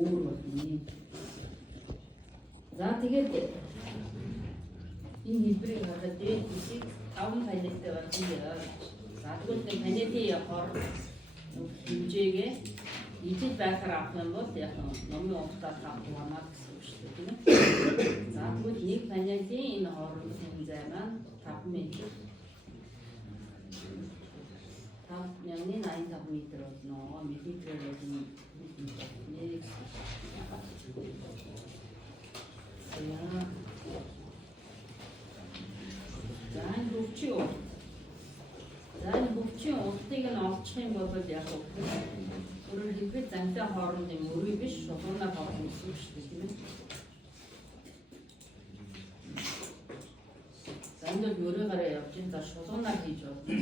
өөр болно. За тэгээд энэ хэлбэрийг харахад дээд бүсийг 5 планеттэй байна. За тэгвэл планетийн хооронд хэмжээгээ ижил байхаар авах юм бол яг номын утгаар тавьмаа гэсэн үг шүү дээ, тийм ээ. За тэгвэл нэг планетийн энэ хоорондын зай маань 5 метр 5085 метр болно. Метрээр бол нэг за энэ хөвчийн уртыг нь олчих юм бол яг өөрөөр хэлбэл зантай хоорондын мөрөө биш шулуунаар хооронд гэсэн үг шүү дээ, тийм ээ. Зандал мөрөөгаараа явж ин за шулуунаар хийж болно.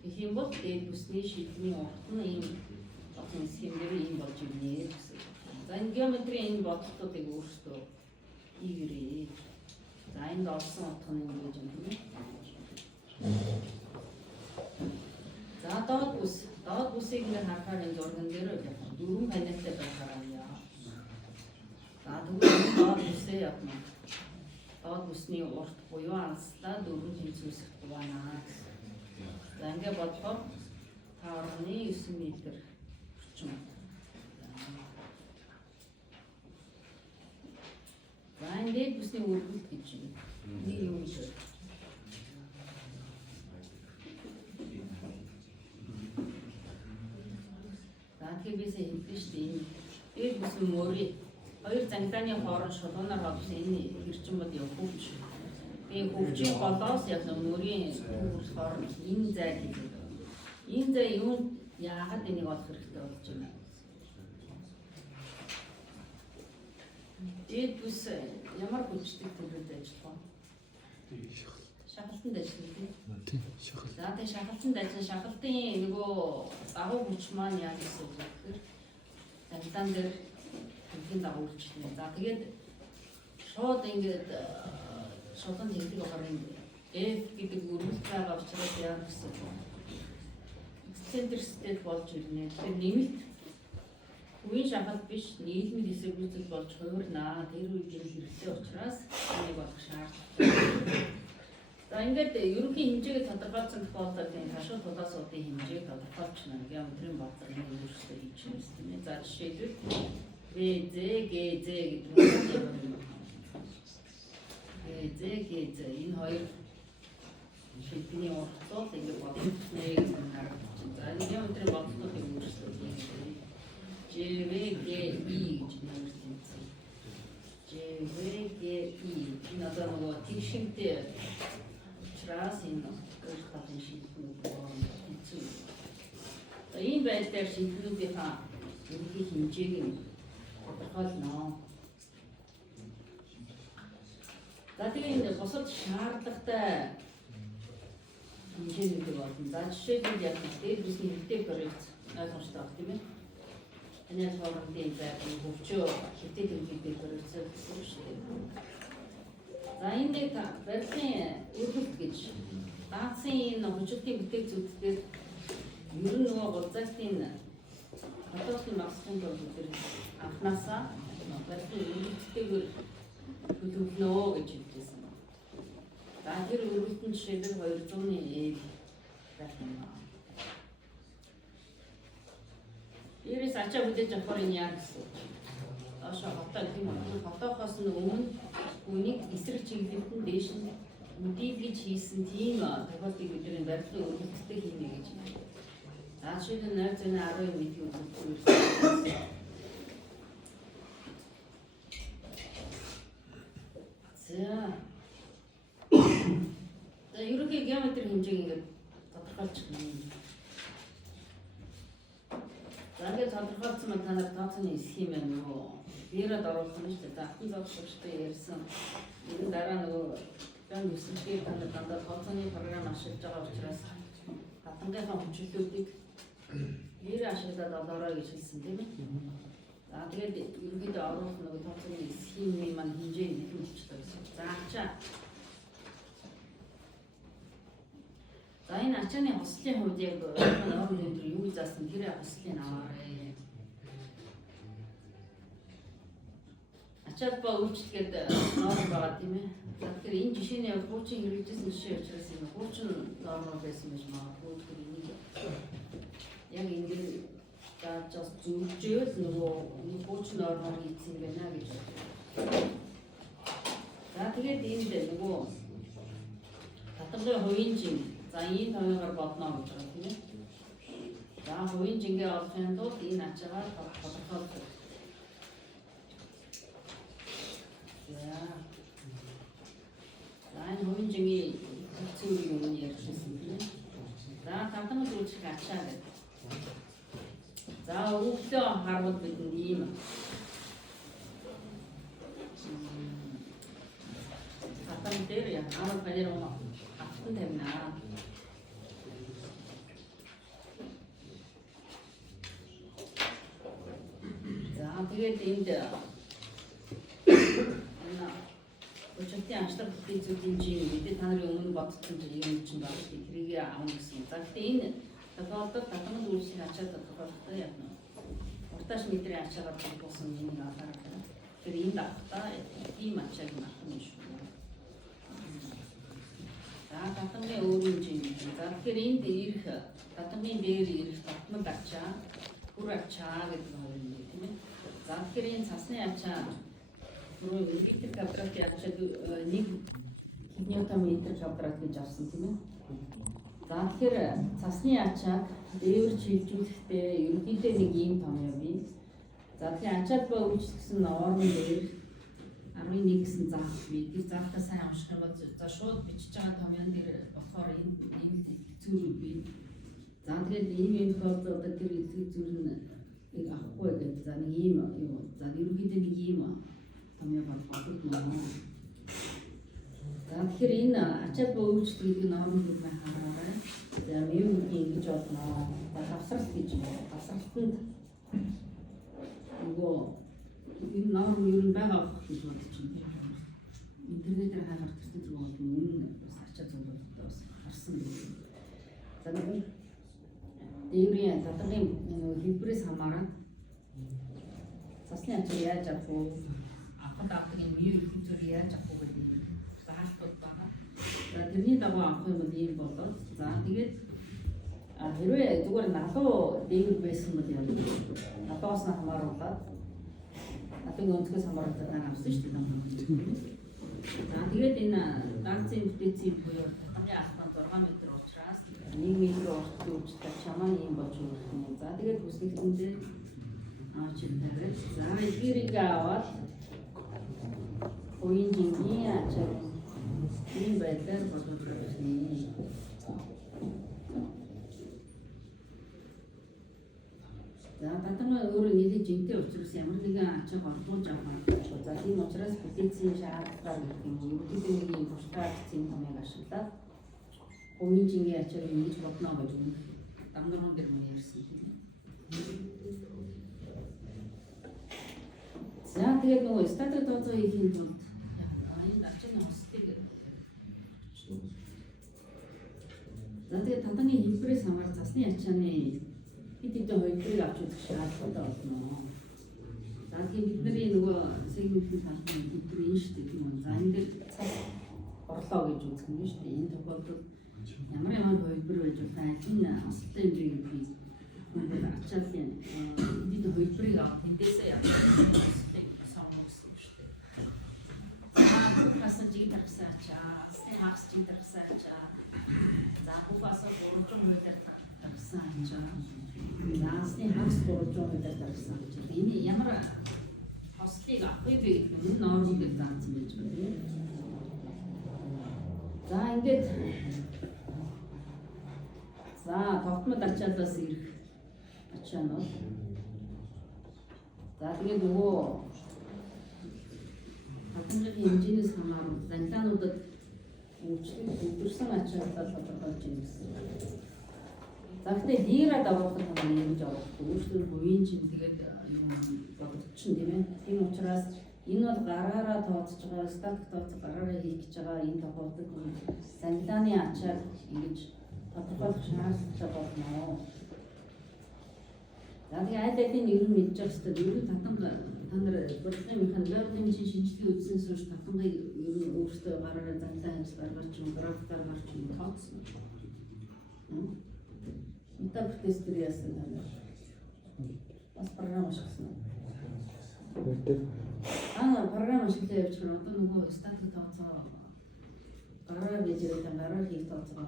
Тэгэх юм бол дээд бүсний шилний урт нь ийм олон схемээр ийм болж ирнэ гэсэн. За энэ геометрийн энэ бодлогуудыг өөрсдөө хийгэрээ. За энд олсон утга нь ингэж юм тийм ээ. За доод бүсийг ингээд харахаар энэ зурган дээр 4 планеттэй байхаар яа. За тэгвэл доод бүсээ явна. Доод бүсний урт буюу анслаа 4 хэмжүүлэх байна. За ингээд бодлохоор 5.9 метр орчим. За энэ дээд бүсний өргөлт гэж юм. Нэг юм шиг. Тэгэхээр би сая хэлсэн шүү дээ. Дээд бүсний мөрийн хоёр зангилааны хооронд шулуунаар холбосон энэ хэрчим бод яг хөвч. Тэгээ хөвчийн голоос яг мөрийн төвс хооронд энэ зай гэдэг. Энэ зай юу яагаад энийг олох хэрэгтэй болж байна? Дээд бүс ямар хүчтэй төрөд ажиллах вэ? Шахалтанд ажиллах тийм. Шахалт. За тэгээ шахалтанд ажиллах шахалтын нөгөө дагуу хүч маань яаж гэсэн үг гэхээр цагдаа дээр хэмжээний дагуу хүч нэ. За тэгээд шууд ингээд шулуун тэгдэг болохоор F гэдэг өргөлт байгаа учраас яа гэсэн үг. Эксцентристэй болж ирнэ. Тэгэхээр нэмэлт үеийн шахалт биш нийлмэл хэсэг үзэл болж хувирнаа. Тэр үед хэрэгтэй учраас энийг болох шаардлагатай. За ингээд ерөнхий хэмжээг тодорхойлсон тохиолдолд энэ хашуу тулаасуудын хэмжээг тодорхойлчихно. Геометрийн бодлого нь өөрсдөө хийчихнэ тийм ээ. За жишээлбэл BZ, GZ гэдэг нь BZ, GZ энэ хоёр шилбэний уртлууд ингээд бодлогосныг харагдаж байна. За энэ геометрийн бодлогыг өөрсдөө хийчихнэ. JVGE гэж нэрэлсэн. JVGE энэ одоо нөгөө тийшинтэй раз энэ өөртөө шийдвэрүүд хийцүү. За энэ байдлаар шийдвэрүүдийнхаа ерөнхий хэмжээг нь тодорхойлно. За тэгээ энэ бусад шаардлагатай хэмжээнүүд болно. За жишээлбэл яг дээд бүсний хэвтэй коррекц ойлгомжтой баг тийм ээ. Энэ хоорондын байдлын хөвчөө хэвтэй тэмдэгтэй коррекц гэсэн үг шүү дээ. За энэ нэг барилгын өргөлт гэж даацын энэ хүчтэй бүтээгдэхүүнээр ер нь нөгөө гулзайтын хотоодын магсхийн тул дээр анханасаа барилгын өргөлттэйгээр төлөвлөнө гэж хэлсэн. За тэр өргөлтөнд жишээлбэл 200-ны eel байх юм байна. Ерөөс ачаа хүлээж авахар энэ яа гэсэн. Ашаа хотоо тийм үү. Хотоохоос нь өмнө үнийг эсрэг чиглэлд нь дээш нь үдийг гэж хийсэн тийм тохиолдлыг бид нэр барилгын өргөлттэй хийнэ гэж. За жишээлбэл 0.10 метрийн өргөлт. За ерөнхий геометрийн хэмжээг ингээд тодорхойлчих юм. За ингээд тодорхойлсон маань та нар тооцооны схем юм уу? Бэрээд оруулах нь шүү дээ. Ахын зогсогчтой ярьсан. Энэ дараа нөгөө гэн үсэлтээр та нар дандаа тооцооны програм ашиглаж байгаа учраас хатангийнхаа хүчлүүдийг нэр ашиглаад олоорой гэж хэлсэн тийм ээ. За тэгээд ерөнхийдөө оруулах нөгөө тооцооны схемийн маань хэмжээ нөлөөлчихсөн гэсэн. За ачаа. За энэ ачааны хослын хувьд яг өнөөдөр юу заасан тэр хослыг аваарай. ачаал ба үйлчлэгээд норм байгаа тийм ээ. За тэгэхээр энэ жишээний хуучин хэрэгжсэн жишээ учраас энэ хуучин норм байсан гэж магадгүй. Тэгэхээр энийг яг ингээд даачаас зүгжээл нөгөө хуучин нормыг ийдсэн юм байна гэж. За тэгээд энд нөгөө татгалын хувийн жин за ийм тооёогоор бодно гэж байна тийм ээ. За хувийн жингээ олохын тулд энэ ачаагаар тодорхойлдог. За энэ хувийн жингийн цэврийг өмнө ярьжсэн тийм ээ. За татгалын үйлчлэг ачаа гэдэг. За өвлөө харуул бидэнд ийм татгалын дээр яа хамаг баяр автан тавина. За тэгээд энд өчигдөр аншлаг бүтэц зүйлийн чинь бид та нарын өмнө бодсон юм чинь байна. Тэрийг авах гэсэн. За гэхдээ энэ тохиолдолд татгалын үйлчлэг ачаа тодорхойлолтой явна. Урташ мэдрийн ачаагаар болсон юм аа. Тэр энэ давтаа ийм ачааг авах юм шүү. За татгалын өөрийн жин. За тэгэхээр энд ирэх татгалын дээр ирэх татмал ачаа, бүр ачаа гэдэг нь юм тийм ээ. За тэгэхээр энэ цасны ачаа метр квадрат ачаа нэг ньютон метр квадрат гэж авсан тийм ээ. За тэгэхээр цасны ачааг дээвэр чиглүүлэхдээ ерөнхийдөө нэг ийм том юм бий. За тэгэхээр ачаад ба үйлчлэгсэн нормын дээр 11 гэсэн заах бий. Тэр заахтаа сайн унших юм бол за шууд бичиж байгаа томьёон дээр болохоор энэ хэцүүрүүд бий. За тэгээд ийм тохиолдолд одоо тэр хэцүүр нь авахгүй гэдэг. За нэг ийм юм. За ерөнхийдөө нэг ийм томьёон болгоно. За тэгэхээр энэ ачаал ба үйлчлэгийг нормыг хараарай. За юу ингэж болно. Давсралт гэж байна. Давсралтанд нөгөө энэ норм юу байгаа гэж бодож байна. Интернетээр хаагаар тэрсэн зүйл бол энэ бас ачаал зүйлүүд бас харсан байна. За нэг дээврийн татгалын хэлбэрээс хамаарат цасны ачаа яаж авах вэ? Авахд авдаг юм юу хэлбэр яаж авах вэ гэдэг заалтууд байгаа. За тэрний дагуу авах юм бол ийм болоод за тэгээд хэрвээ зүгээр налуу дээвэр байсан бол яа вэ? Налуус нь хамааруулаад налын өнцгөөс хамааруулаад авсан шүү дээ. За тэгээд энэ ганцын бүтээцийн буюу татгалын албан 6 метр учраас 1 метр уртын үйлчлэг чамаа ийм болж байна. За тэгээд хүслэхэндээ авч ирдэг. За эдгэрийг аваад хувийн жингийн ачаа ийм байдлаар бодож байна. За татгалын өөрөө нэлээд жинтэй учраас ямар нэгэн ачааг олгож авах. За тийм учраас бүтээцийн шаардлагаар гэх юм уу ерөнхийдөө нэг тусгай акцийн томьёог ашиглаад хувийн жингийн ачааг ингэж бодно гэж дамнаруун дээр мөн ярьсан тийм. За тэгээд нөгөө статик тооцоо хийхин тулд энэ ачааны хостыг за тэгээд татгалын хэлбэрээс хамаар цасны ачааны хэдийдээ хоёрыг авч үзэх шаардлагатай болно. За тэгээд бидний нөгөө сегментийн талбай хэлбэр шүү дээ тийм үү. За энэ дээр цас орлоо гэж үзэх юм шүү дээ. Энэ тохиолдолд ямар хувилбар байж байгаа энэ асуултын юм би хүнд ачаалын хэдийдээ хувилбарыг авах хэдээсээ явах сонирхсон шүү дээ. Хасаж тархсан ачаа, хагас тархсан ачаа. За уфасаа 300 м тархсан ачаа. Яасны хагас 300 м тархсан ачаа. Энэ ямар хослыг авах вэ гэх юм нормыг заасан байж байна. За ингээд за тогтмол ачаалаас ирэх ачаанууд. За тэгээд нөгөө татгалын хэмжээс хамааран данилаануудад өвдөрсөн ачаалал тодорхойлж байна гэсэн. За гэхдээ лира давахад хамаа ингэж авах. Өөрөөр хувийн чинь тэгээд юм бодогдчихно тийм ээ. Тийм учраас энэ бол гараараа тооцож байгаа, статик тооцоо гараараа хийх гэж байгаа энэ тохиолдолд данилааны ачаал ингэж тодорхойлох шаардлагатай болно. За тэгээ аль алийн ер нь мэдж байгаа хэвээр ер нь татамга та нар бодлогын механизмын шинжилгээ үзсэн сууж татамгыг ер нь өөртөө гараараа занлаа ажил гаргаж юм графикаар гарч юм тооцсон. Метаб тест яасан та нар. Бас програм ашигласан. Програм ашиглаж явж байгаа одоо нөгөө статик тооцоо гараар гэж яриад гараар хийх тооцоо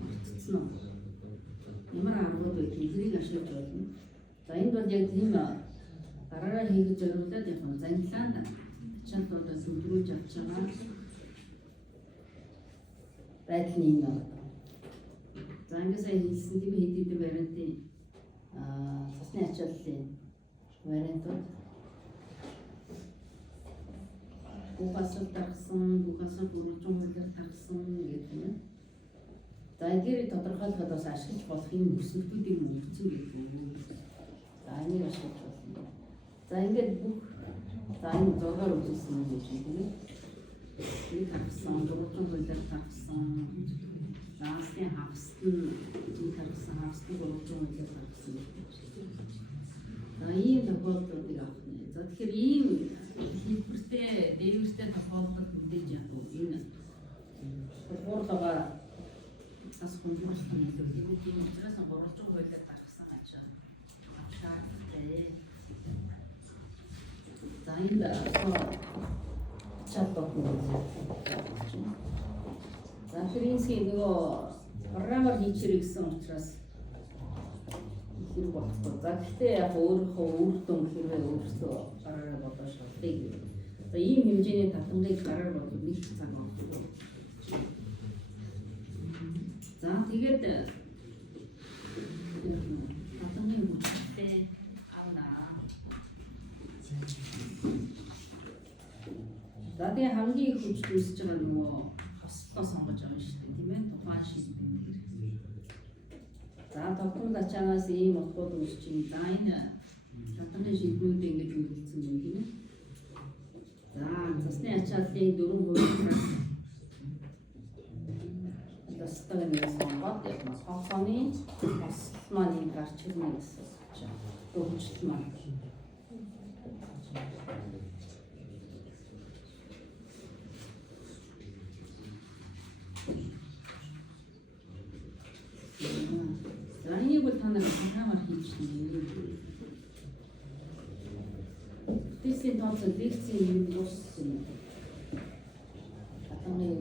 мартцсан. Ямар аргууд вэ гэдгийг ашиглаж байна. За энэ бол яг тийм гараараа хийх зорилгоод яг занлаанд ачаалтуудаа сүлрүүлж авч байгаа байдлын юм. За ингээд сайн хэлсэн тийм хэд хэдэн вариантын цасны ачааллын вариантууд бугасал тархсан, бугасал бүрэлдэхүүн хуулиар тархсан гэдэг юм. За эдгээр тодорхойлоход бас ашиглаж болох юм өсөлтүүдийн өвцөн гэдэг юм. За энийг ашиглаж болно. За ингээд бүх за энэ зургаар үзүүлсэн юм гэж байна. Энэ тархсан, бүрэлдэхүүн хуулиар тархсан, заасны хавсны тархсан, хавсны бүрэлдэхүүн хуулиар тархсан. За ийм тохиолдлуудыг авах нь. За тэгэхээр ийм хэлбэртэй, дээвэртэй тохиолдол мэдээж яг энэ гурлага ас контроллох нь илүү тийм учраас гурвалжин хуулиар гаргасан ачаа шаардлагатай. За энэ чатбот нь. За тэрийн нөгөө програмаар хийчихэрэй гэсэн учраас хэрэг болохгүй. За гэхдээ яг өөрийнхөө үр дүн хэрвээ өөрсдөө гараараа бодож шалтгаалыг. За ийм хэмжээний татамгыг гараар бодвол нэг цаг авахгүй. За тэгээд татамгийн хүчтэй авнаа. За тэгээ хамгийн их хүч үүсэж байгаа нөгөө хослоо сонгож байгаа юм шүү дээ, тийм ээ? Тухайн шийдвэр. За тогтмол ачаанаас ийм утгууд үүсэж байна. За энэ татамгийн шийдвэрүүд ингэж үйлдэлсэн юм тийм ээ? За цасны ачааллын 4% тастаг нэг сонгоод яг хоцооны хослманы гарч ирнэ гэсэн чинь хөгжил маань. За энийг бол та нар програмаар хийж байна. Тэсийн тооцоо лекцийн юм дууссан. Татамын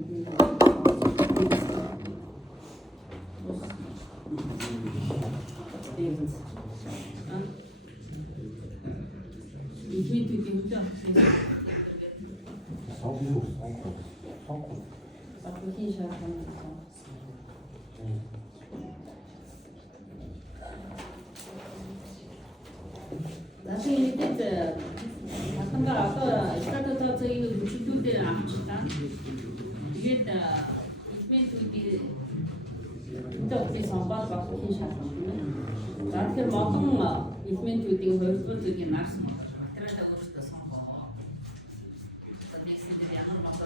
나중에 이때 잠깐 아까 스타트에서 이거 주도대 암치다 이게 다 이벤트기 이때 선발 받고 계셨거든요. 나한테 막상 이벤트기 벌써들이 나서 그래서 그렇다 선거. 근데 양을 막고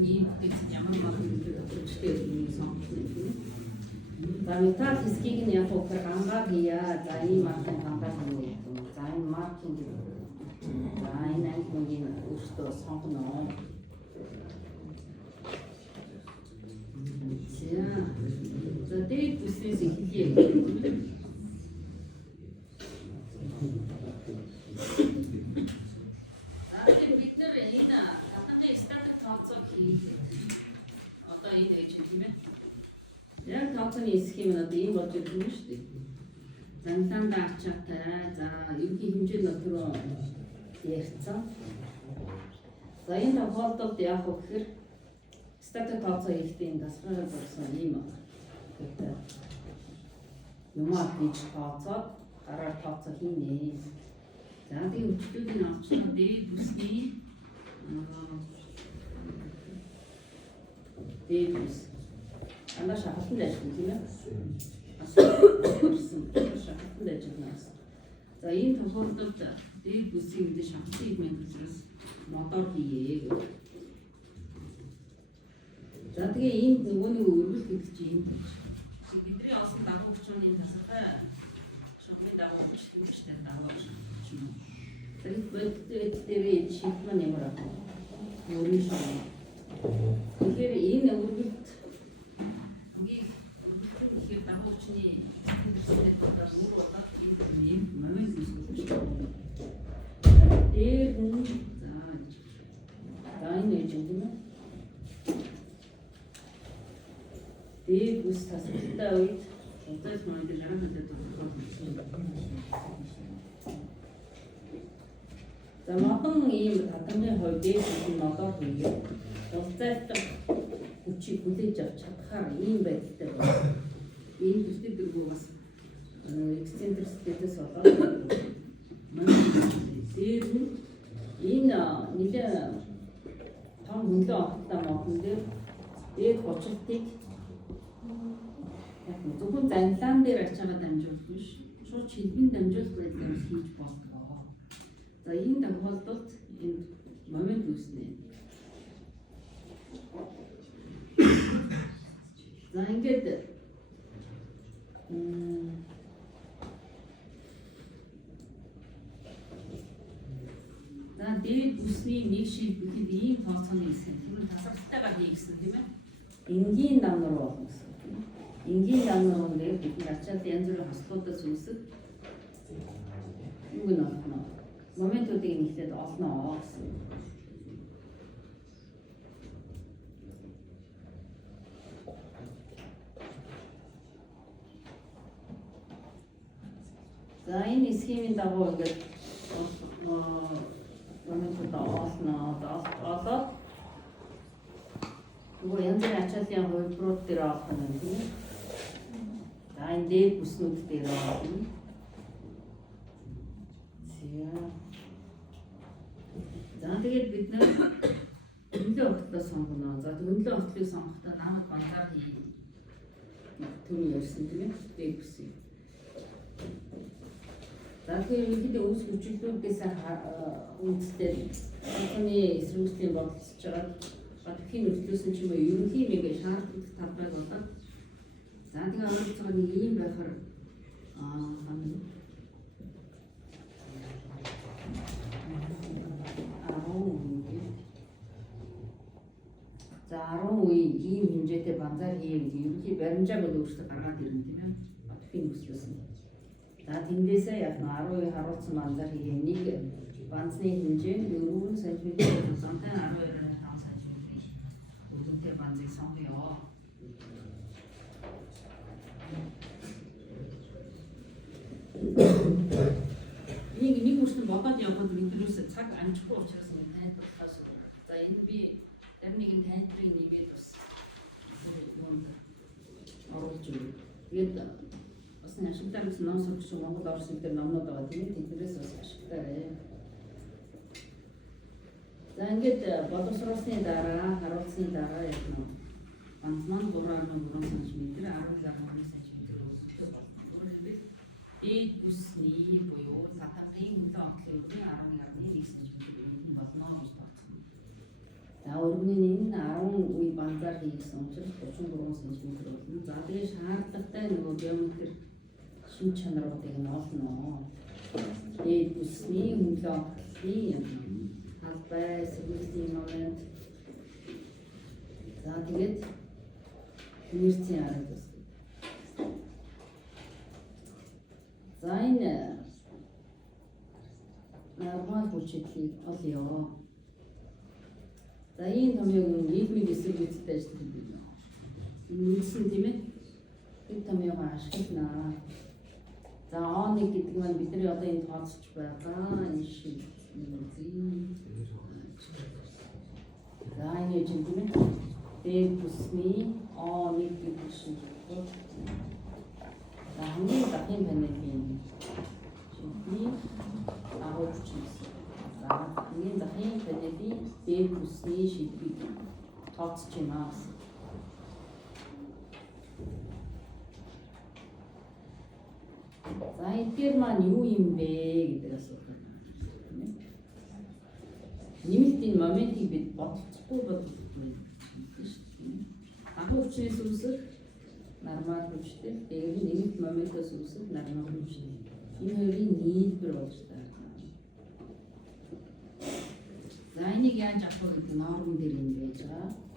이 그때 양을 막고 그때 선거. 그다음에 다 디스킹이 яг програмаар хийя. За ийм маркетинг кампани хийх. За энэ маркетинг. За энэ ангигийн өөртөө сонгоно. За дээд бүснээс эхлэе. бид нар энэ татамгийн статик тооцоо хийх. Одоо энэ гэж тийм ээ. Яг тооцооны схем нь одоо ийм болж ирэх юм шүү дээ. Занлаанд ачаатай, за ерөнхий хэмжээ дотор ярьцсан. За энэ тохиолдолд яг гэхээр статик тооцоо хийхдээ энэ дасгалаар болсон ийм гэдэг юмаа хийж тооцоод гараар тооцоо хийнэ. За тэгээ өчтүүдийн авчлага дээд бүсний дээд бүс anda шахалтанд ажиллана тийм ээ. Шахалтанд ажиллана. За энэ тохиолдолд дээд бүсийн үдэ шахалтын мэдрэлээс мотор хийе гэх. За тэгээ энэ нөгөөний өргөл гэдэг чинь бидний олсон дагуу хүчний тасалбай Шогны дагуу хүчтэй дагуу шүү. Тэгээд дээр шийдмэн ямар аа. Өөрийн шүү. Тэгэхээр энэ үргэлт хамгийн ихээр дагуу хүчний нүүр болоод ийм момент үүсгэж шүү. Дээр нь за энэ юм тийм. Дээр бүс тастай үед Онтойс мөрөнд жаргал мэдээд за модон ийм татамжийн хувьд дээд нодоор хийгээд улзайлтар хүчийг хүлээж авч чадхаар ийм байдалтай байна. Ийм төстэй дэргүү бас эксцентристэйс болоод дээр нь энэ нэлээ том хөндлөө авахтаа модон дээр дээд гочлтыг зөвхөн занлаан дээр ачаагаа дамжуулах биш, шууд шилбэн дамжуулах байдлаар хийж болдог. За энэ тохиолдолд энэ момент үүснэ. За ингээд за дээд бүсний нэг шилбэхэд ийм тооцооны гэсэн. Тэр тасралтайгаар хийгсэн тийм ээ. Энгийн намар болно гэсэн. Энгийн намар дээр бид ачаад янз бүрийн хослуудаас үүсэх юу нөхнө. Моментуудыг нэхлээд олноо гэсэн. За энэ схемийн дагуу ингээд моментуудаа олоод нөгөө янз бүрийн ачааллын хувилбарууд дээр авах юм тийм ээ. За энэ дээд бүснүүд дээр авах юм. За тэгээд бид нэр хөндлөө огтлоо сонгоно. За хөндлөө огтлыг сонгохдоо намайг банзаар түүний ярьсан тийм ээ. Дээд бүсийг. За тэгэхээр ерөнхийдөө үүс хүчлүүдээс үндэслэл оны эсрэгцлийн бодлосч байгаа батхийн нөхцлөөсөн ч юм уу ерөнхий нэг шаардлагатай талбайг болоод за тэгээ онцгой нэг юм байхаар за 10 үе ийм хэмжээтэй банзаар хийе гэдэг ерөнхий баримжааг бол өөрсдөө гаргаад ирнэ тийм ээ батхийн нөхцлөөсөн. За тэндээсээ яг 10 харуулсан банзаар хийе нэг банзны хэмжээ 4 см тусамтай 12.5 см өдөртэй банзыг сонгоё. Нэг үрсэн бодоод явхад биднээс цаг амжихгүй учраас нэг тайлбарлахаас за энэ би зарим нэгэн тайлбарыг нэгээд бас юунд оруулж өгье. Тэгээд бас ашигтай гэсэн ном сурч Монгол орос хэл дээр номнууд байгаа тийм тэднээс бас ашигтай. За ингээд боловсруулсны дараа харуулсны дараа яг нь банцман 3.3 см 10.3 см дээд бүсний буюу татварын хөндлөө огтлын өргөн 11.1 см болно гэж тооцсон. За өргөний энэ 10 үе банзаар хийсэн учраас 33 см болно. За тэгээ шаардлагатай нөгөө геометри шин чанаруудыг нь олно. Дээд бүсний хөндлөө огтлын талбай, сэргийлтийн момент. За тэгээд инерцийн арга. За энэ нормал хүчлийг олё. За энэ томьёог нийгмийн эсрэг үзэлтэй ажиллаж байна. Үнсэн тийм ээ. Энэ томьёог ашиглана. За он1 гэдэг нь бидний одоо энэ тооцож байгаа энэ шиг за энэ юм тийм ээ. Дээд бүсний он1 гэдэг шиг. За хамгийн дахин панелийн шилбэний агуулж байна. За хамгийн дахин панелийн дээд бүсний шилбэг тооцож байна. За эдгээр маань юу юм бэ гэдэг асуулт байна. Нэмэлт энэ моментийг бид бодолцохгүй байна. Агуулж хүчнээс үүсэх нормал хүчтэй. Тэгээд нэмэлт моментоос үүсэх нормал хүчтэй. Энэ хоёрын нийлбэр болж байна. За энийг яаж авах вэ гэдэг норм дээр юм байж байгаа.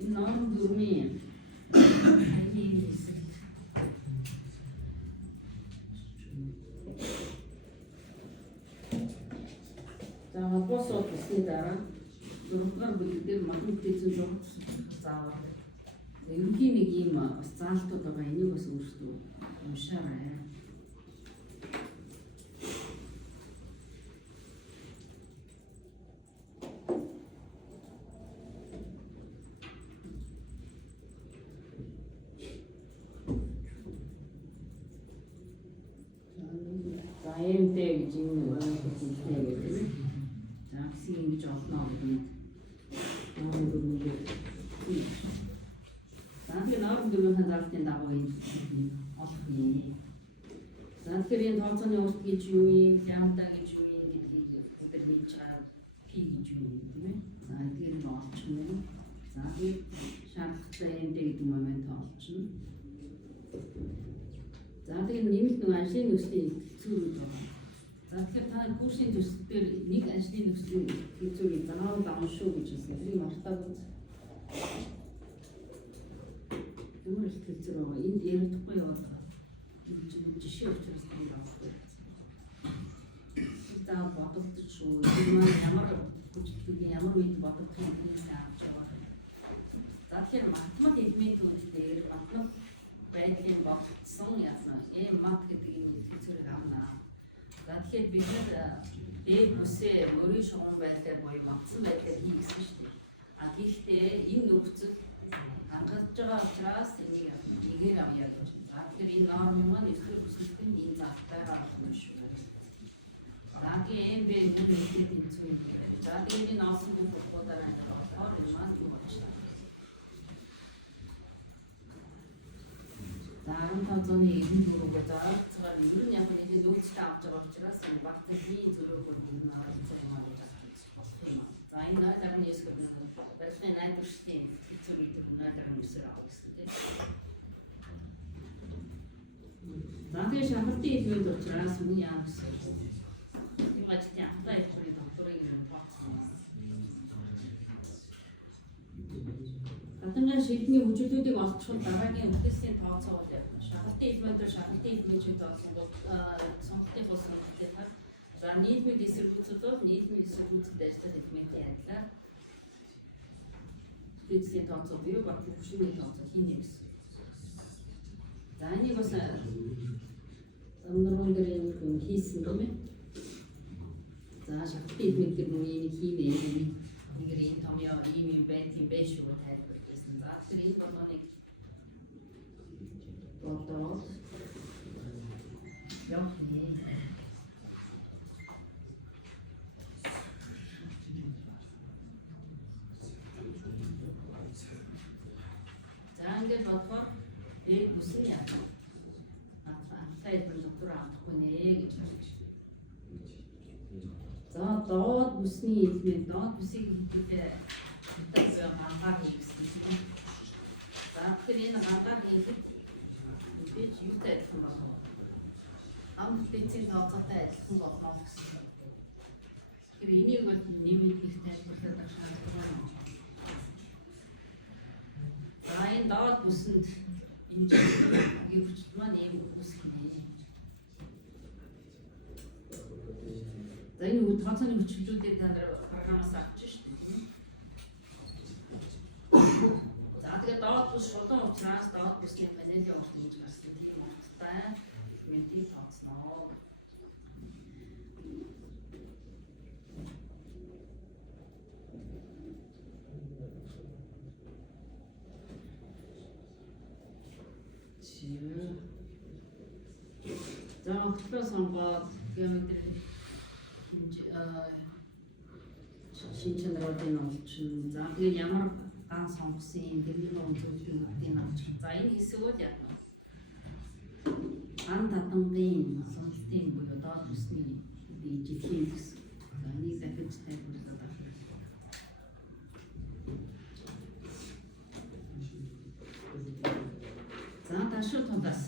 Энэ норм дүрмийн хаягийн хэсэг. За холбоосоо төсний дараа 4-р бүлэг дээр махын бүтээцэн журам заавал. Ерөнхий нэг ийм бас заалтууд байгаа. Энийг бас өөрсдөө уншаарай. Эмтэй гэж юм байна гэдэг. За гэсэн ингэж олно гэдэг. Норм дүрмээр. За тэгэхээр норм дүрмийн залтын дагуу олох юм. За тэгэхээр энэ тооцооны урт гэж юу юм, лямбда гэж юу юм гэдгийг бүгд хэлж байгаа. P гэж юу юм тийм ээ. За эдгээр нь олчихно. За тэгээд шаардлагатай эмтэй гэдэг момент олчихно. За тэгээд нэмэлт нэг ажлын нөхцөлийн хэцүү байгаа. За тэгэхээр та курсын төсөл дээр нэг ажлын нөхцөлийн хэцүүгийг заавал авах шүү гэж хэлсэн. Мартаагүй. Ямар их хэцүү байгаа. Энд ярихгүй яваа. Энэ жишээ учраас энэ авахгүй. За бодогдож шүү. Ямар хүчтэй ямар үед бодогдох юм бэ гэж авч яваа. За тэгэхээр математик метод дээр батлах байдлын бодсон яасан. Мат гэдэг энэ хэцүүрийг авнаа. За тэгэхээр бид дээд бүсээ өөрийн шугам байдлаар боёо матсан байдлаар хийгсэн шүү дээ. А гэхдээ энэ нөхцөл хангаж байгаа учраас энийг нэгээр авъя гэж. За тэгэхээр энэ норм маань эсвэл бүсэлтэн энэ залтаар авах юм шүү. За тийм бэ нэг юм зүйл. За тэгээд энэ олсон бүх бодолоор болохоор энэ маань юу болчихлоо. За 1594-г заавал ер нь яг нэг нөхцөлтэй авч байгаа учраас энэ багтгийн зөвлөгөө бүгд аваад байгаа гэж байна. За энэ 0.9 гэх нь барилгын найдварчдын хэцүү гэдэг 0.9-ээр авах гэсэн тийм. За тэгээд шалгалтын хэлбэрүүд учраас мөн яа гэсэн. Юу гэж тийм хамтаа хэлбэрийн докторыг юм бодсон. Хатангаар шийдний хүчлүүдийг олцоход дараагийн үхэлсийн тооцоо бол шалгалтын хэлбэрээр шалгалтын хэлбэрүүд олсон бол сонголтын болсон гэдэг. За нийтмийн эсэргүүцэл бол нийтмийн эсэргүүцэлд ажиллах хэлбэртэй адилаар үхэлсийн тооцоо буюу батлах хүчний тооцоо хийнэ гэсэн. За энийг бас өнөрөн дээр юм хийсэн юм ээ. За шалгалтын хэлбэр дээр мөн энийг хийнэ. Нэгэр энэ том яа ийм байт юм байх шүү тайлбар хийсэн. За За тэр энэ болгоныг бодоод явах. Ингээд бодохоор үсэн яа. Тайлбар доктор авахгүй нэ гэж хэлж. За доод үсний хэлбэр доод үсийг хэлбэрээ мэдээ гангаар хийсэн. За тэр энэ гангаар хийхэд бид юутай адилхан байна. Амтдын тооцоотой адилхан болно гэсэн. Тэр энийг бол нэмээд их тайлбарлаад шаардлагатай байна. Энэ доод бүсэнд энэ хөвчт маань ийм үсгэнэ. За энэ тооцооны хүчлүүдийг та нар програмаас авч шүү дээ. За тэгээд доод бүс шулуун учраас доод бүсний панелийн урт гэж гарсан. Урттай мэдээ тооцноо. За хөтлөө сонгоод геометри шинжлэлийн олчин. За тэгээд ямар дан сонгосон гэрлийн онцлогчдын авч. За энэ хэсэг бол яг ан татангийн сонголтын буюу доод бүсний ижил гэсэн. За энийг дахиж тайлбарлаад байна. За ташуу тудаас.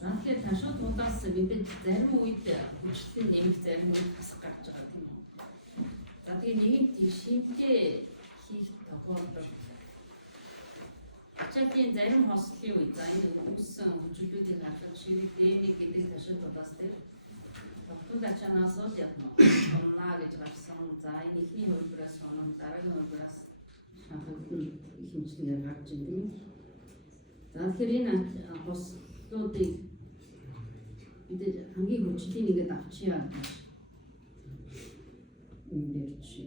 За тэгэхээр ташуу тудаас бид зарим үед хүчлэн нэмэх зарим үед хасах гарч байгаа тийм үү. За тэгээ нэгэнт шинжтэй хийх тохиолдолд ачаалтын зарим хослолын үед за энэ үүссэн хүчлүүдийг гаргах ширэг дэмиг гэдэг ташуу тудаас дээр тогтмол ачаанаас л явна. Оннаа гэж гарсан. За энэ ихний хөлбөрөөс оноо дараагийн хөлбөрөөс хэмжлэгээр гарч ирдэг. За тэгэхээр энэ хослуудыг бид хамгийн хүчлийн нэгэд авчиа гэж энэ чи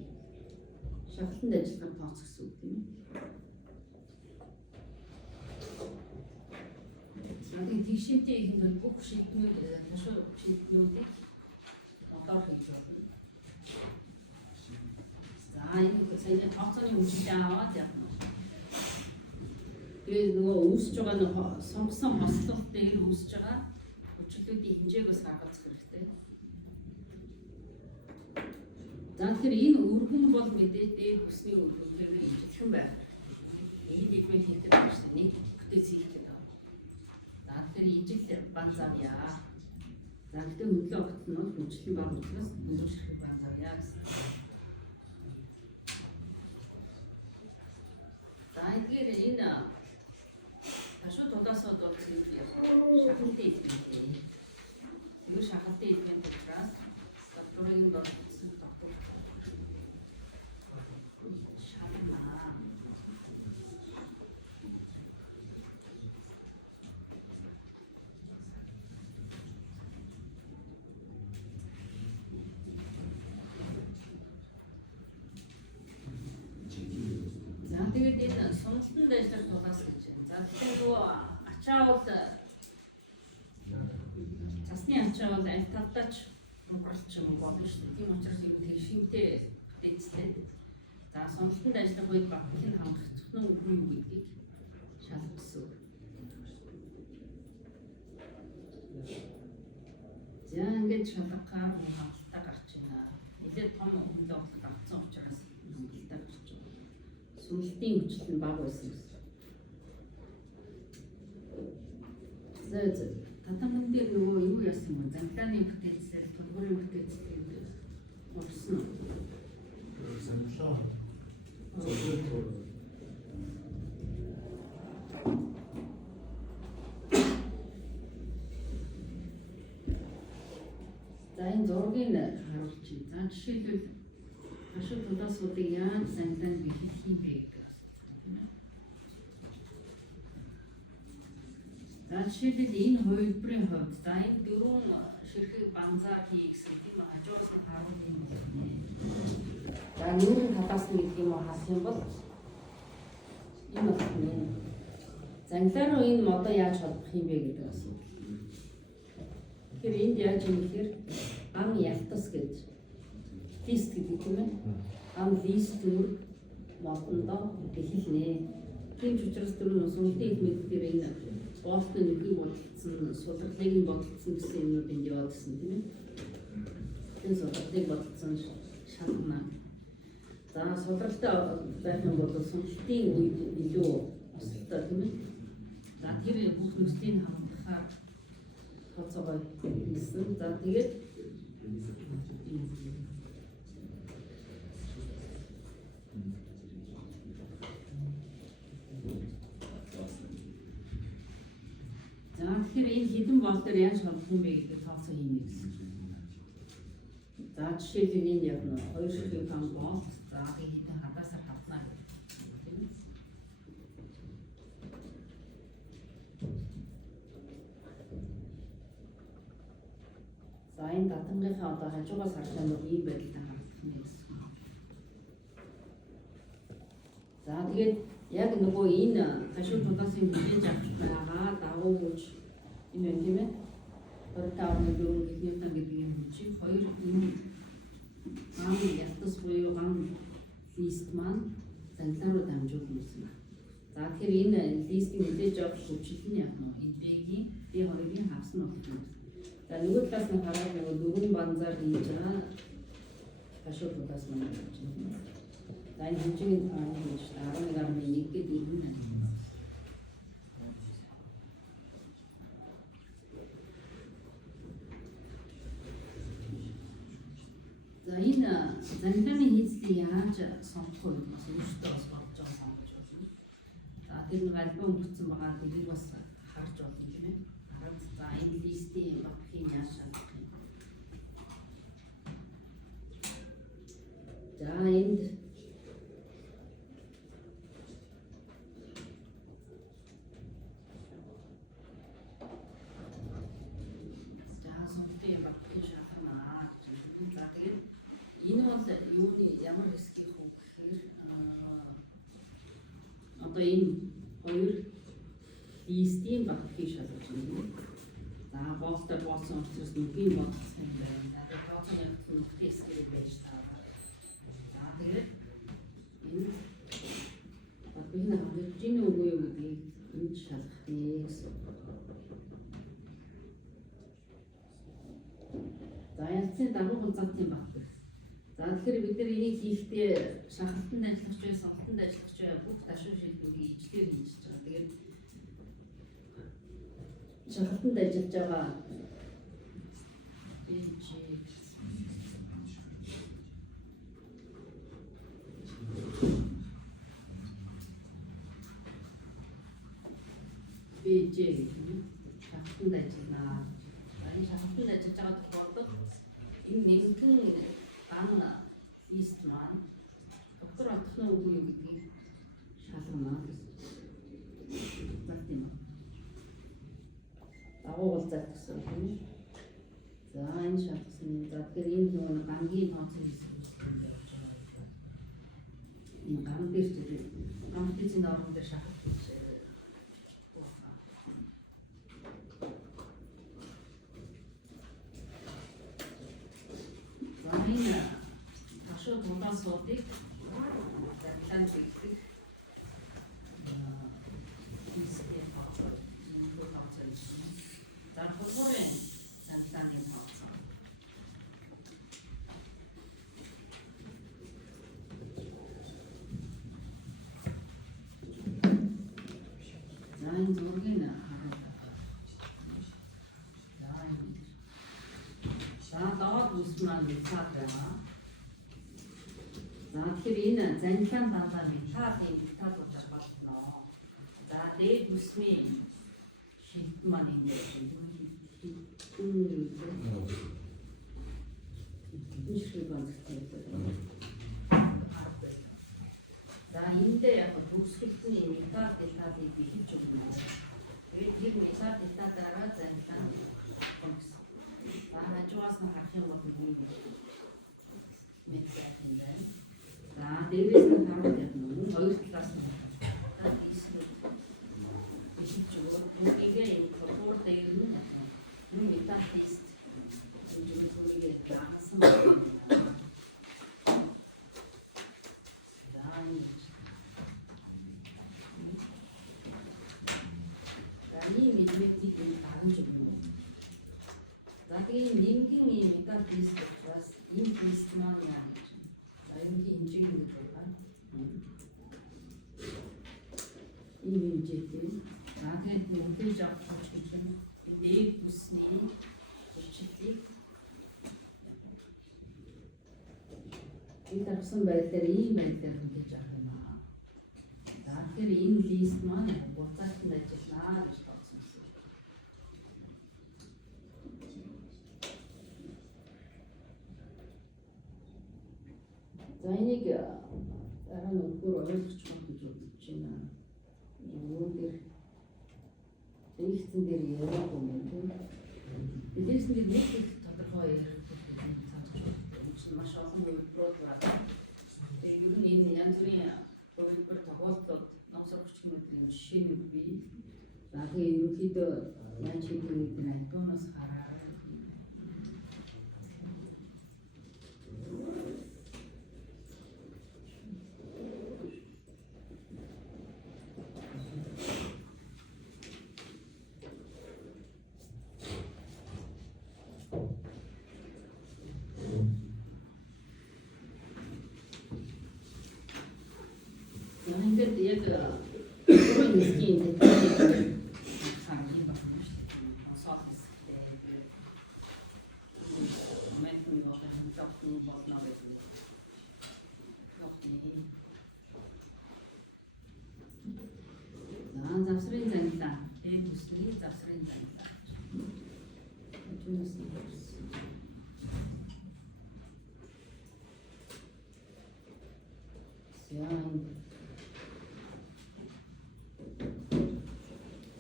шатланд ажиллагааг тооцох гэсэн үг тийм. Тэгээд тэгшинтэй ихэнд бүх шийднүүд ташуу шийднүүдийг одоор хийж болно. За энэ сайн тооцооны үнэлгээ аваад явна. Тэгээд нөгөө үүсэж байгаа нэг сонгосон хослол дээр үүсэж байгаа хүчлүүдийн хэмжээгөөс гаргах хэрэгтэй. За тэгэхээр энэ өргөн бол мэдээж дээр бүсний өргөнээр ижилхэн байна. Ийм хэлбэр хийдэг байна шүү дээ. Нэг бүтээц хийх гэдэг. За тэгэхээр ижил банзавья. За гэхдээ хөдлөө огт нь хүчлэн баг учраас дөрөвших банзавья гэсэн. За тэгэхээр энэ ташуу тудаасаа бол шахалтын хэлбэр. Тэр шахалтын хэлбэр учраас докторын бол доктор шахалтаа. За тэгээд энэ сонголтын дайсаар тулаас гэж. За тэгэхээр нөгөө ачаа бол цасны ачаа бол аль талдаач нугарч юм болно шүү дээ. Тийм учраас юм тэг шинтэй дэцтэй. За сонголтын дайсаар үед багтхын хангах зөвхөн үгүй юу гэдгийг шалгасан. За ингэж шалгахаар хангалттай гарч байна. Нэлээд том хөнгөлөлт авсан учраас хангалттай гарч байна. Сүнслтийн хүчил нь бага байсан гэсэн. За татамын дээр нөгөө юу яасан бэ? Замлааны бүтээцээр, төлбөрийн бүтээцээр урсан. Замлаа. За энэ зургийг харуулж байна. За жишээлбэл ташуу тудаасуудыг яаж замлаанд бэлтгэх юм бэ гэдэг асуулт. За жишээлбэл энэ хувилбарын хувьд за энэ дөрвөн ширхэг банзаа хий гэсэн тийм хажуугаас нь харуулсан юм байна. За нүүрэн талаас нь гэдэг юм хас юм бол Энэ байна. Занглаар руу энэ модоо яаж холбох юм бэ гэдэг асуулт. Тэгэхээр энд яаж юм гэхээр ан ялтас гэж лист гэдэг юм байна. Ан лист төр модондоо дэлхэлнэ. Тийм ч учраас түрүүн сүнтэй мэдхээр энэ боолтны нүхий бодолцсон, сулрлыг нь бодолцсон гэсэн юмнууд энд яваадсан тийм ээ. Энэ сулрлыг бодолцсон шалгана. За сулралтай байх юм бол сүнлтийн үед илүү осолтой тийм ээ. За тэр бүх нүслийн хамтахаар тооцоогоо хийсэн. За тэгээд тэгэхээр энэ хідэн бол дээр яаж холбох юм бэ гэдэг тооцоо хиймээ гэсэн. За жишээлбэл энэ яг нь 2 ширхэг кам бол за хідэн хадасаар хавтна гэх юм. За энэ татангийнхаа одоо хажуугаас харж байгаа нь ийм байдалтай хавтах юм гэсэн. За тэгээд яг нөгөө энэ хашуу тундасын хилээж авч байгаа дагуу хүч юм байна тийм ээ. 25.4 ньютон гэдэг юм хүчийг хоёр энэ гам ялтас буюу гам лист маань занглаар руу дамжуулна гэсэн байна. За тэгэхээр энэ листийн хилээж авах хүчил нь яг нь энэ B-ийн B2-ын хагас нь болно. За нөгөө талаас нь хараад нөгөө дөрвөн банзаар хийж байгаа хашуу тунтас маань гэж байна. За энэ хэмжээний тааны гэж 11.1 гэдэг юм байна. За энэ занглааны хийцлийг яаж сонгох вэ гэж өөртөө бас бодож байгаа сонгож байна. За тэр нэг альбом өгсөн байгаа тэрийг бас харж болно тийм ээ. Хараад за энэ листийн багхийн яаж шалгах юм. За энд энэ бол юуны ямар рискийн хөө гэхээр одоо энэ хоёр листийн багтгийг шалгаж байна. За боолтой болсон учраас нүхийн бодсон юм байна. За тооцоо явуулсан нүхтэй эсгээр байж таа. За тэгээд энэ багтны хэмжээний үгүй юу гэдгийг энд шалгах гэсэн. За ялцын дагуу хязгаартын багт. За тэгэхээр бид нар энийг хийхдээ шахалтанд ажиллагч бай, сонголтод ажиллагч бай бүх ташуу шилдвэрийг ижлэр хийж байгаа. Тэгээд шахалтанд ажиллаж байгаа BJ гэх юм. Шахалтанд ажиллана. Энэ шахалтанд ажиллаж байгаа тохиолдолд энэ нэмтэн ан лист маань доктор алдахны үгүй юу гэдгийг шалгана гэсэн. Тийм үү. Дагуу уулзаад гэсэн юм. За энэ шалгасан. За тэгэхээр энэ нөгөө гангийн тооцоо хийсэн юм явж байгаа. Энэ ган дээр чинь компьютерийн орон дээр шахах гэж. Энэ ташуу тундаас суудыг занглаан хийдэг. Истэ тооцоо хийсэн. За хургуурын занглааны тооцоо. За энэ зургийг хараад. За доод үс маань метад байна. За тэгэхээр энэ занглаан дандаа метадын метадуудаар болно. За дээд үсний шилт маань энэ за эндээ яг төгсгөлтний метад метадыг бихиж өгнө. Тэгээд тэр метад метадаараа занглаан хажуугаас нь харах юм бол нэг мэдээ юм байна. За дээрээс нь харах юм бол хоёр талаас нь 이게 인포르 되는 거 일단 테스트 이게 나가서 아니 미디어티 다른 쪽으로 나중에 링킹이 일단 테스트 플러스 인테스트만 아니죠. 이렇게 인증이 들어가. 이 문제들 나한테 문제적 가지고 내 무슨 어쨌든 이 тарсан байдлаар ийм байдлаар хөндөж авах юм аа. За тэгэхээр энэ лист маань буцаалт нь ажиллана гэж тооцсон юм. За энийг дараа нь өдөр ойлгож болох гэж бодож байна. Өнөөдөр лекцэн дээр яриаг юм тийм. Лекцэн дээр нэг их тодорхой ярих маш олон үйлдвэрүүд байна. Тэгээд ер нь энэ янз бүрийн үйлдвэр тохиолдлууд номсор хүчин мэдрийн жишээнүүд бий. За тэгээд ерөнхийдөө яаж хийх гэдэг нь альбомоос хараа. Ингээд яг энэ скин дээр саний байна шүү дээ. Софис дээр мэнтний болоод тавтны болно гэдэг. Завсрын занлаа. Үсний завсрын занлаа.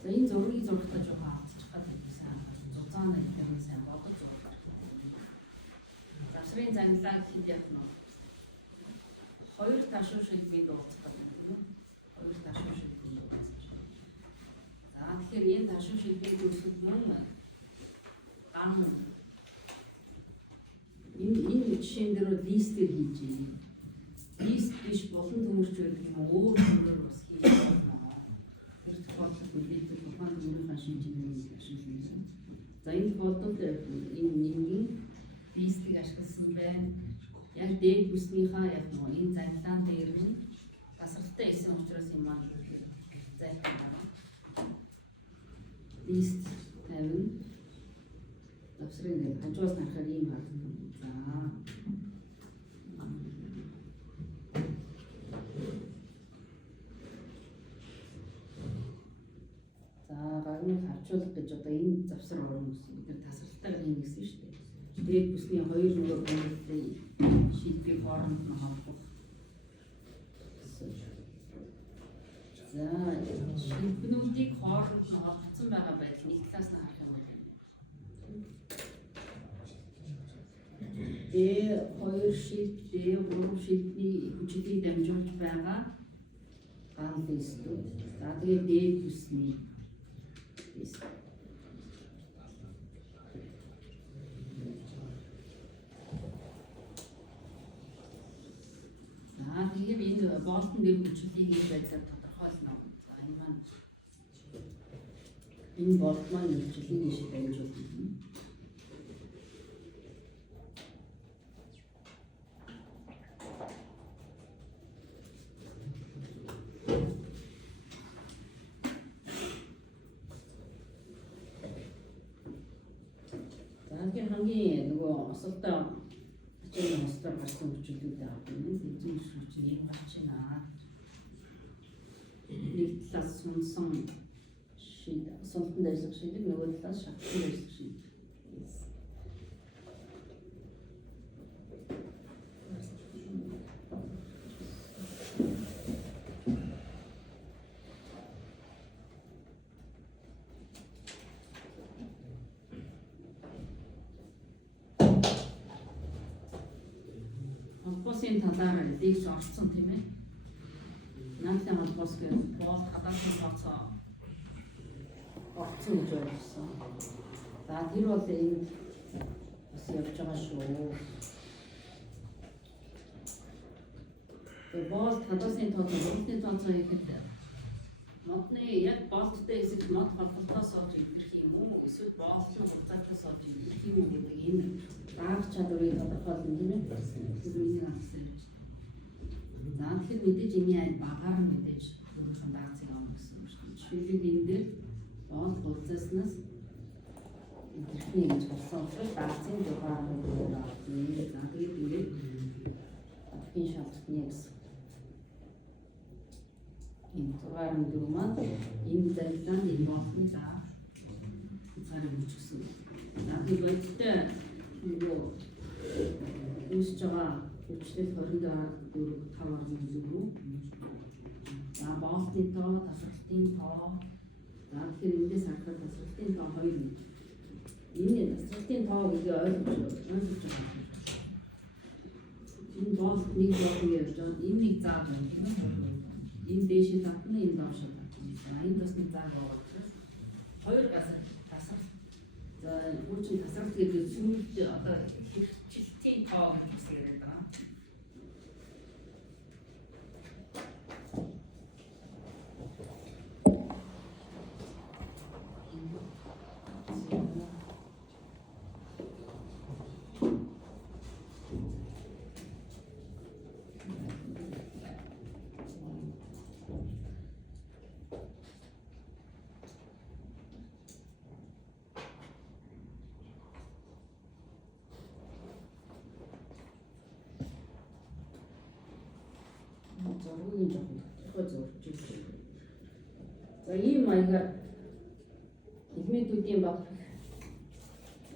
Энэ зургийг зурхтаа жоохон авчих гэдэг сайн. Зузаан хэлбэрийн сайн бодож зурх. Завсрын занлаа гэхэд яг нь хоёр ташуу шилбэнд уулзах гэдэг юм. Хоёр ташуу шилбэнд уулзах. За тэгэхээр энэ ташуу шилбэнд үүсгэх нь ган энэ жишээн дээр листээр хийж байна. Лист биш болон төмөрч байдаг юм өөр төмөр бас хийж байна. За энэ бодолд энэ нэгний листийг ашигласан байна. Яг дээд бүснийхаа яг энэ занлаан дээр нь тасралтай исэн учраас юм аа зайлшгүй байна. Лист тавина. Завсрын хажуус харахаар ийм харагдана. За багныг харьцуулах гэж одоо энэ завсар орно гэсэн. Бид нар тасралтаар хийнэ гэсэн шүү дээ. Дээд бүсний хоёр нөгөө бүлэгтэй шилбэг хооронд нь холбох. За шилбэгнүүдийг хооронд нь холбоцсон байгаа байдал нэг талаас нь харах юм байна. Хоёр шилбэг, гурван шилбэний хүчийг дамжуулж байгаа ган листүүд. За тэгээд дээд бүсний лист. За тэгээд энэ болтон дээр хүчлийг ийм байдлаар тодорхойлно. За энэ маань энэ болт маань хүчлийг шиг дамжуулдаг юм. хамгийн нөгөө осолтой ачааны осолтой гарсан хүчлүүд авах юм. Эзэн хүч юм гарч байна. Нэг талаас сунсан шид султан дайсах шидэг, нөгөө талаас шатсан дайсах шидэг. Холбоосын талаар лекц орсон тийм ээ. Наадмын холбоос гэж болт гадаадын тооцоо орцсон гэж ойлгосон. За тэр бол энд бас явж байгаа шүү. Болт хадасны тооцоо, болтны тооцоо ихэд модны яг болттой эсвэл мод холболтоос олж ирэх юм уу? Эсвэл болтны хугацаатаас олж ирэх юм уу гэдэг энэ даах чадварыг тодорхойлно тийм ээ. Миний авсан. За тэгэхээр мэдээж энэ айн багаар мэдээж өөрийнхөө даацыг авах гэсэн юм шүү. Жишээлбэл энэ дээр болт хугацааснаас ирэх гэж болсон учраас даацын дугаар нь авсан. За тэгээд ингээд энэ шалтгааны гэсэн. Энэ дугаар нь маань энэ зайлтанд энэ болтны заа цаараа үүсгэсэн. За тэгээд бодтой нөгөө үүсэж байгаа хүчлэл 24.5 За болтны тоо, тасралтын тоо. За тэгэхээр эндээс харахад тасралтын тоо 2 юм. Энэ тасралтын тоо гэдгийг ойлгож байгаа. Энэ болт нэг болт гэж байна. Энэ нэг заа байна. Энэ дэшээ татна, энэ доош татна. Энэ бас нэг заа байгаа. Хоёр газар тасралт. За үүний тасралт гэдэг сүүлд одоо хэрэгжилтийн тоо гэж хэлээд байгаа. Зургийн жоохон зурж ирсэн. За ийм маягаар элементүүдийн баг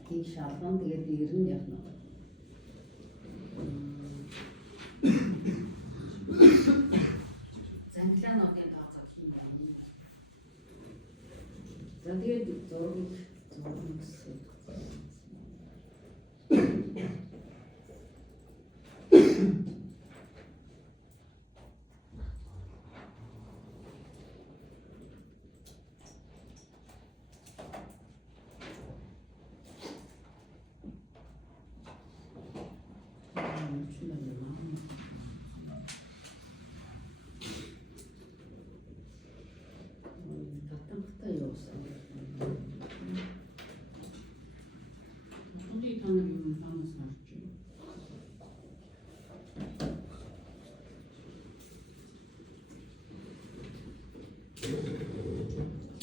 тийм шалган тэгээд дээр нь явна. Занклаануудын тооцоо хийх юм байна. За тэгээд зургийг гэсэн.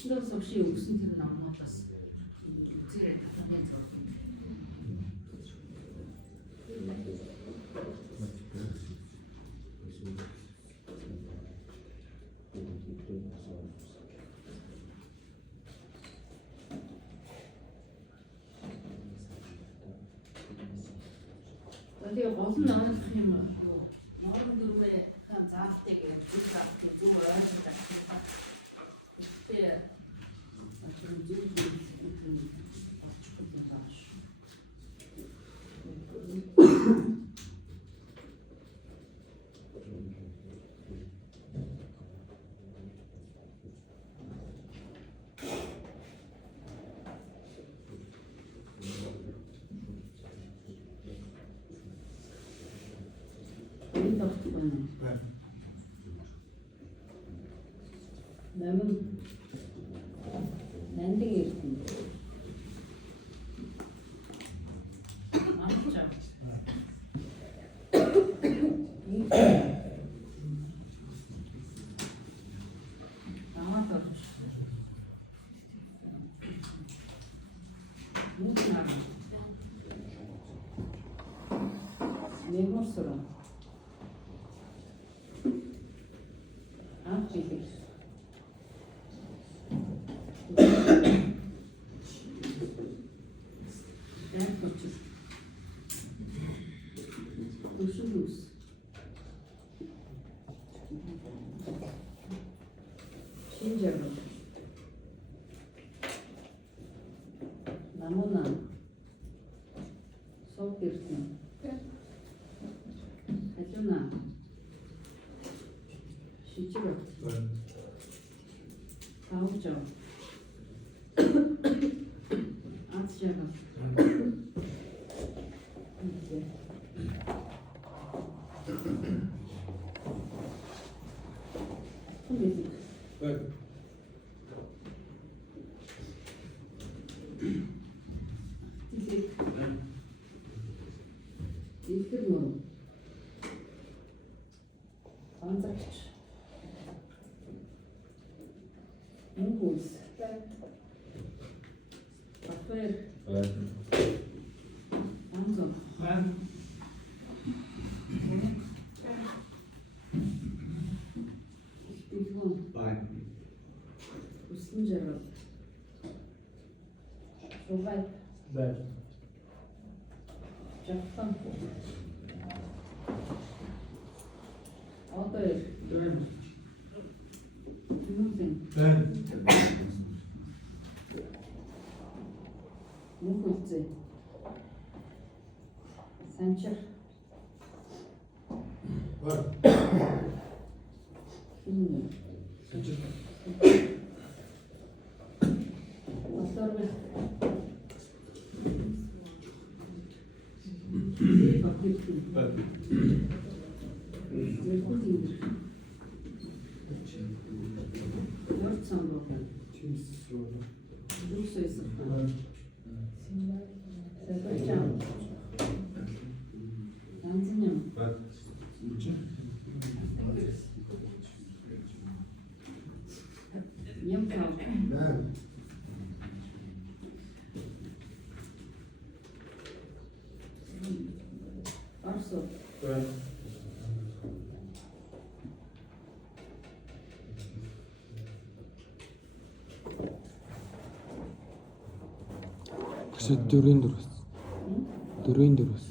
Шинээр соши өгсөн тэр намуудаас үзээрэй татганы зураг. Тэгээ гол нь наадах юм уу? Норм дөрвөө заалтыг зөв заалтыг зөв ойлгож байгаа. Тэгээ Намын нандин ирсэн. Амчаа. Намаа төрч. Муухай. Меморсора. Амчаа. Шинжээр намуна сопиртэн халуна шичрот таавчаа Чага. Илтгэр мөн. Анзаарч. Мөнгөс. Апер. Ангон. Илтгэн. Усан жаргал. Шугай. Жавхан. Отер. Мөнхөн. Мөнхөлцөө. Санчир. Хинэ. Осорбе. Арсо. Kasi dөрвийн дөрөс. Дөрвийн дөрөс.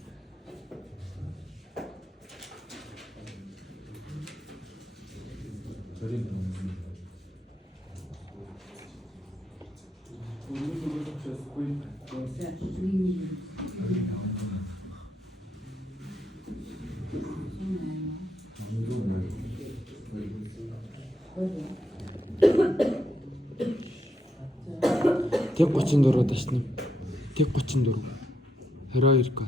Тэг 34 дашны. Тэг 34. 22 гот.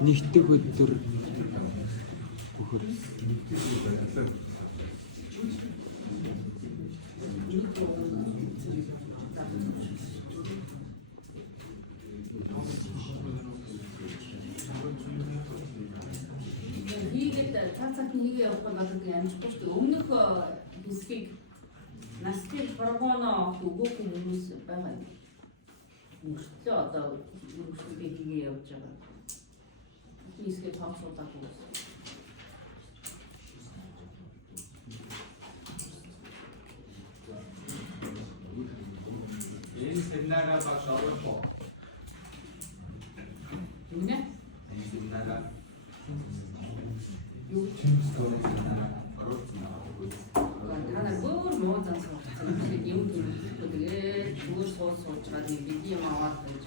Нэгдэх өдөр бөхөр хийгээд цаацаад хийгээ явах бол амжихгүй шүү дээ. Өмнөх хэсгийг насны прогоно өгөөгүй хүмүүс байгаа юм. Мөртлөө одоо үргэлжлүүлээ хийгээ явж байгаа. Хэсгээ тооцоолаад үзсэн. Энэ семинараа багш оруулах. Үнэ? Энэ семинараа Юу ч танаа бүр муу зан сурсан. Юм тэгээд зүгээр сууж байгаа бид юм аваад байж.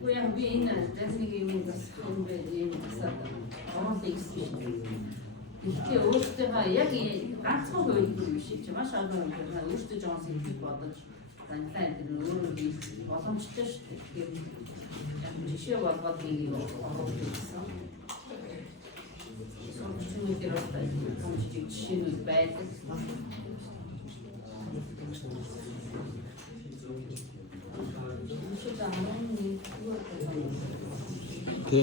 Гэхдээ би энэ техник юм бас хэмбэ юм засаад оролцож ирсэн. Ихтэй өөртөө яг ганцхан үед биш чи маш олон юм байна. Өөртөө жоон сэтгэл бодож танилаа энэ өөрөө боломжтой шүү дээ. Тэгэхээр жишээ болгоод ийм оролцож ирсэн. Somчнуудын ростаа комчиг жишээнүүд байдаг. Тэ.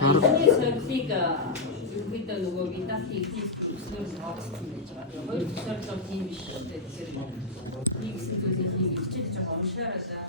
Арганы сорилыг ерөнхийдөө нөгөө витамин хийснээр хаалцсан гэж байгаа. Хоёр сорилоо тийм биш үү? Тэгэхээр хийсэн зүйлийг хийчих жоохон уншаарай.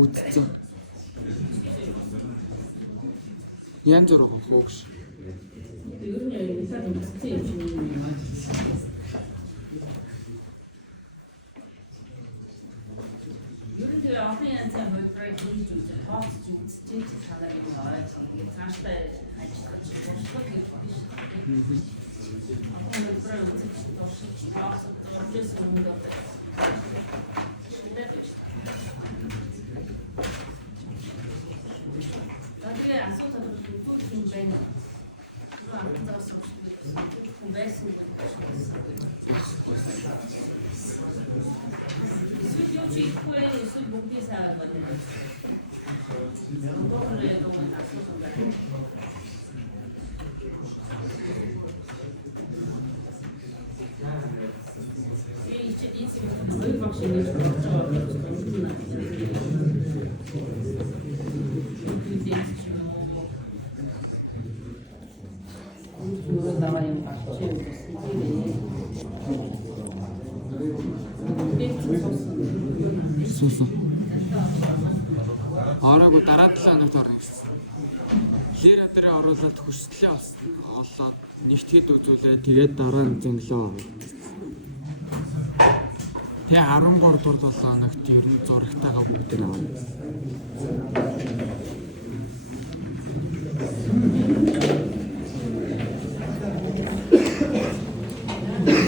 Үтцэн. Янз бүр хөөш. Ер нь яг үтцэн юм чинь юм. Ер нь олон янзын хөлбрийг хийж үзэж, тооцож үзэж санаа юм аа. Цаашдаа ажиллаж болох гэж байна. Хөлбрийг үзэж тооцож процесс өмнөд Ороогүй дараа 7 хоногт орно гэсэн. Лэр адраа оруулаад хүслээ олоод нэгтгэд үзүүлээ. Тэгээд дараа нь зөнлөө. Тэгээ 13 дугаар 7 хоногт ер нь зурагтайгаа бүгд нэг.